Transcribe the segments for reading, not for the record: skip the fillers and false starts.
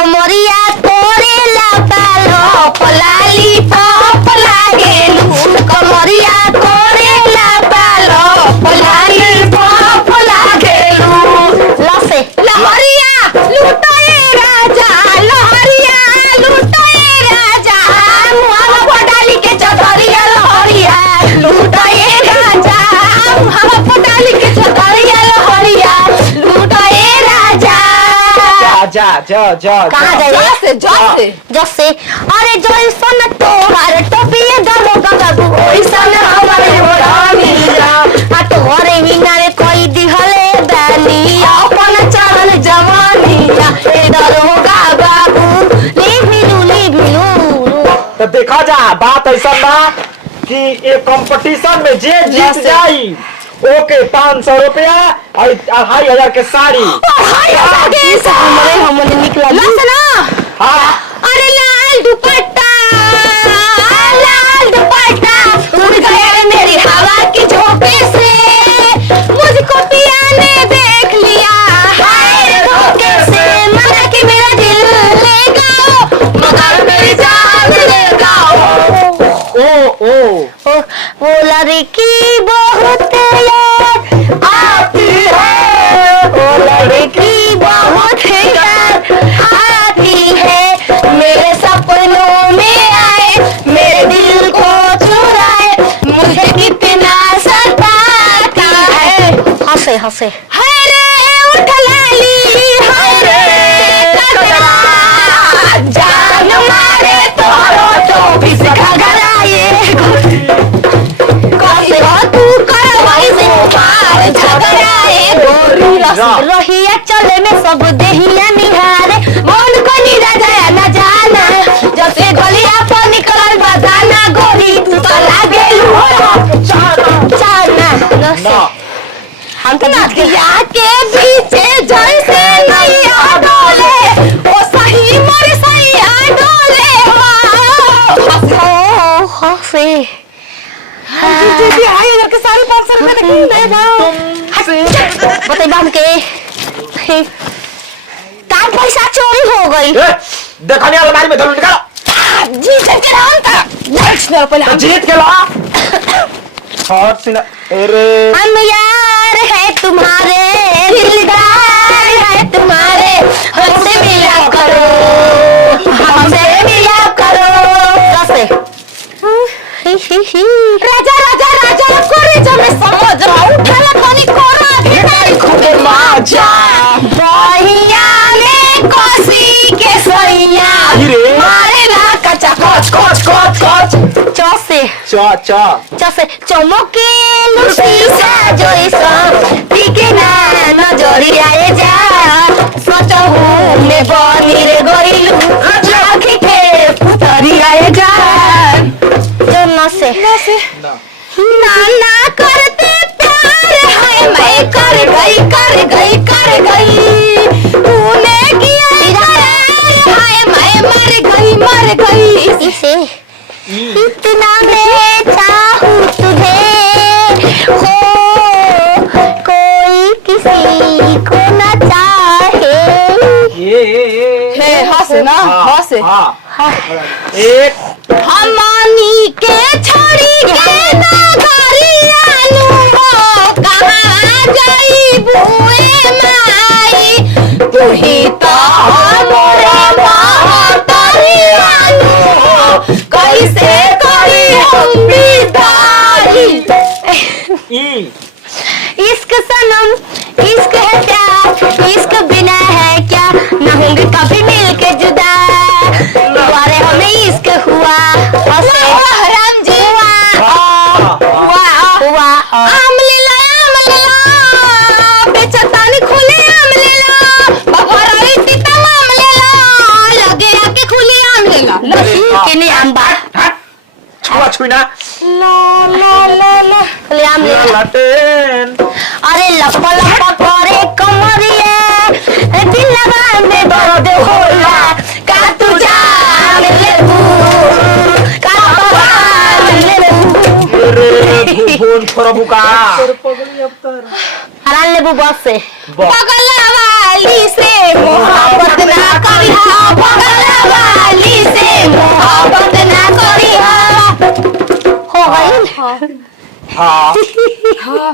कमरिया तोरे लापालो पलाली पप लागेलू कमरिया तोरे लापालो पलाली पप लागेलू लसे लहरिया लुटाए राजा लहरिया लुटाए राजा हम पटाली के चौधरिया लहरिया लुटाए राजा हम पटाली के चौधरिया लहरिया लुटाए राजा जा कहाँ जाए जैसे अरे जो सन तोहार टोपिए दमो गंगाबू ओइसन हमारे होरामिया आ तोहरे हिंगारे कोई दिहले बानी अपन चढ़ल जवानिया ए दरोगा बाबू ली भिलू तो देखा जा बात ऐसा बा कि एक कंपटीशन में जे जीत जाई ओके 500 रुपया और 2500 के साड़ी हमने निकला ना हाँ अरे लाल दुपट्टा उड़ गया मेरी हवा की झोंके से मुझको पिया ने देख लिया हाय धोखे से मना कि मेरा दिल ले गाओ मगर मेरी जान ले गाओ वो लड़की बहुत याद आती है वो लड़की बहुत याद आती है मेरे सपनों में आए मेरे दिल को चुराए मुझे कितना सताती है हंसे हंसे हाय रे उठ लाली हाय रे कजरा जान मारे तोरो 24 घगरा ये रहिया चले में सब देहिया निहारे मन को निरा जाया न जाना जैसे गलिया पर निकलल बजाना गोरी तू तो लागेलू चाना हम तो नदिया के पीछे जैसे नैया डोले ओ सही मोर सैया डोले हो हंसे दीदी आई ना के सारे 500 रुपए निकल दे जाओ बताई बाम के तार पैसा चोरी हो गई देखा नहीं अलमारी में धरो निकालो जीत के रहा था नेक्स्ट में पहले जीत के ला और सिना अरे हम यार है तुम्हारे दिलदार है तुम्हारे हमसे मिला करो कैसे राजा राजा राजा करे जो मैं समझ रहा हूँ उठाला पानी कोरा भी नहीं खुदे माजा बहिया ने कोसी के सैया मारे ना कचा कोच चौसे चमके लुसी सा जोइसा पीके ना नजरी आए जा सोचो हूँ मैं बनी रे गोइलू आँखी के पुतरी आए जा ना करते प्यार है मैं कर गई तूने किया है मैं मर गई इसे इतना मैं चाहूँ तुझे हो कोई किसी को न चाहे हंसे ना हंसे एक हमानी के छोड़ी के नगरिया लूंगो कहाँ जाई बुए माई तू ही तो मोरे महतरिया लूंगो कैसे करी हम विदाई इश्क सनम इश्क है प्यार इश्क बिना है क्या न होंगे कभी मिलके जुदा तुम्हारे हमें इश्क हुआ हराम जी हुआ आम ले ला बेचतानी खुले आम ले ला बघराई सीता आम ले ला लगे आके खुले आम ले ला किने आम बा छुई ना ला खुले आम ले ला अरे लपा करे कमरिया दिलवा में दर्द होला का तू जान लेबू का जान लेबू रे फोन प्रभु का हरान लेबू बस से बगल वाली से मोहब्बत ना करिहा हाँ हां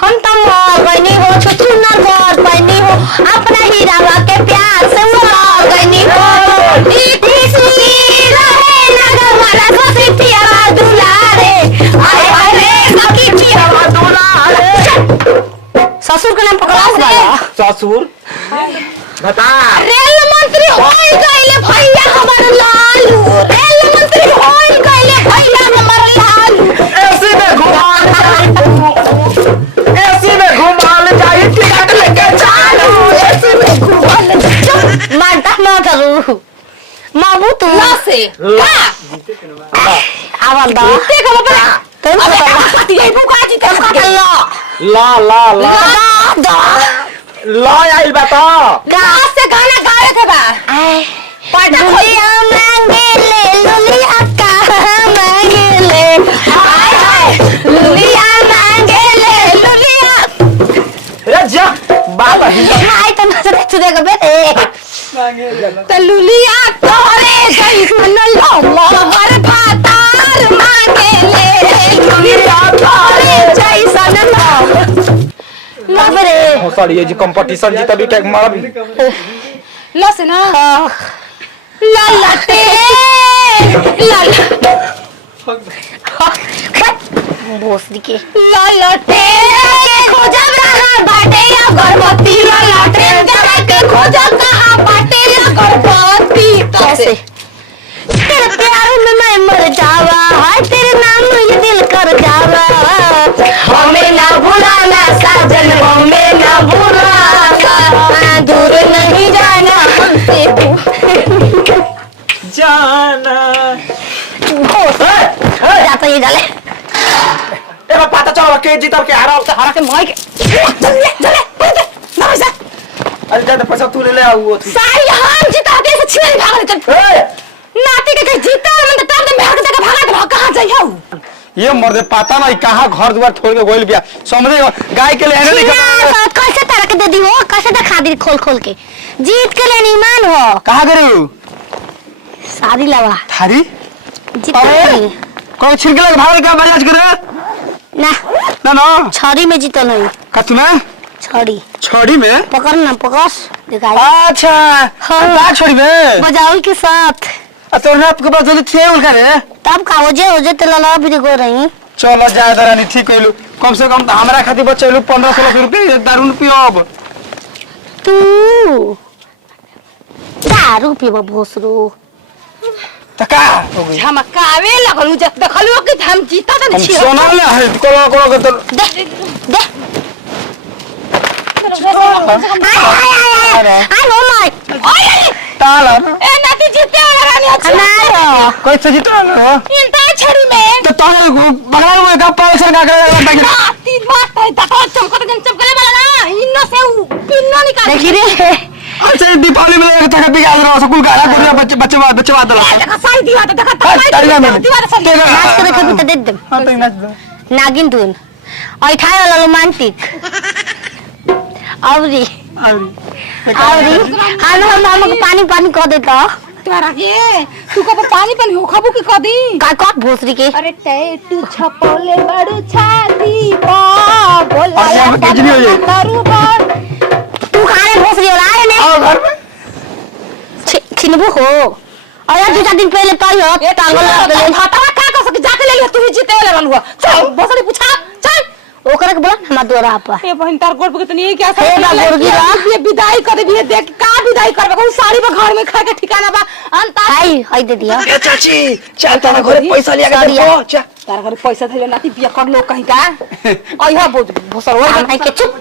हम तो मर गईनी हो छुछु न मर पैनी हो अपना हीरावा के प्यार से मर गईनी हो ई खुशी रहे ना हमारा सखी पिया दुलारे आए हाय रे सखी पिया दुलारे ससुर के नाम पकड़ा वाला ससुर बता रेल मंत्री होई गइले भैया हमर लालू रेल मंत्री होई गइले भैया हमर लालू एसी में घुमाल जाई टिकट लेके चालू ऐसे में घुमल मारता ना करू माबू तू ना से का आवाज दा ते को बड़ा तुम पति गई बुका जी ते ला ला दा ला आइल बता कहां से गाना गा रहे थे बा लुलिया मांगे ले लुलिया का मांगे ले हाय हाय लुलिया मांगे ले लुलिया रे जा बात है हाय तो नजर चुदे को बेटे तलुलिया तोरे गई सुन लो मोहर फातार मांगे ले लुलिया तोरे जैसन लो लबरे हो सॉरी ये जी कंपटीशन जीता भी क्या मार लो से ना ललटे लल भोसड़ी के ललटे के खोजब रहा बाटे या गर्भवती ललटे जगह के खोजब कहां बाटे या गर्भवती कैसे तेरे प्यार में मैं मर जावा हाय तेरे नाम ये दिल कर जावा हमें ना भुलाना साजन हमें ना भुलाना दूर नहीं जाना हमसे जाना जाता ये डाले ए पता चला के जीता के हारा के मार के जले ना जा अरे जा पैसा तू ले आओ वो सारी हम जीता के से छिन भाग चल ए नाती के जीता मन तब तो मैं जगह भागा तो कहां जाइयो ये मर्दे पता नहीं कहाँ घर द्वार छोड़ के गोइल बिया समझे गाय के लिए नहीं कैसे तरह के दे दी हो कैसे दिखा दी खोल खोल के जीत के लिए ईमान हो कहाँ करे शादी लवा थारी जीता नहीं कौन छिड़के लग भाग का मजाज करे ना ना ना छड़ी में जीतो नहीं कतु में छड़ी छोड़ी में पकड़ ना पकड़ दिखाई अच्छा हाँ। का छोड़ी में बजाओ के साथ तो ना आपके पास जो थे उनका रे तब का हो जे तो लला भी गो रही चलो जाए दरानी ठीक कइलू कम से कम हमरा खातिर बचैलू 1500 रुपया दारू पियो अब तू दारू पीबा भोसरू तका हो गई झमकावे लगलू जब देखलू कि हम जीता त हम नहीं छियो सोना ले है कोलो के तो दे दे आई नो माय ताला ए नाती जीते वाला रानी अच्छा हमारो कोई से जीतो ना इंता छड़ी में तो बगला हुए का पावसर का करे नाती बात है तक चमकत जन चमकले वाला ना इन्नो से पिन्नो निकाल देखी रे अच्छा दीपावली में लगा तक बिगा रहा स्कूल का दुनिया बच्चे बात दला देखा साई दिवा तो देखा तालियां में दीवार से नाच के देखो तो दे दे हां तो नाच दो नागिन धुन ऐठाय वाला रोमांटिक आवरी हम पानी पानी कह देता तोरा के तू को पानी पानी हो खाबू की कदी का कट भोसरी के अरे टैटू छपौले बड़ू छाती पा बोला अरे हम केजनी हो जाए करू बार तू खाने भोसरी और आए ने आओ घर में छिनबू हो और यार 2 दिन पहले पाई हो टांगल हटावा का कर सके जाके ले लिया तू ही जीते वाला रहल हुआ चल बसड़ी पूछा चल ओकरा के बोला हमरा दोरा आपा ए बहन तार गोड़ पे तो नहीं क्या हे बा गोड़गी बा। ये विदाई कर भी देख का विदाई करबे को साड़ी में घर में खा के ठिकाना बा अंता हाय दे दिया ए चाची चल तारा घरे पैसा लिया के दे तार घर पैसा थैले नाती बिया कर लो कहीं का ओइहा भोसर हम के चुप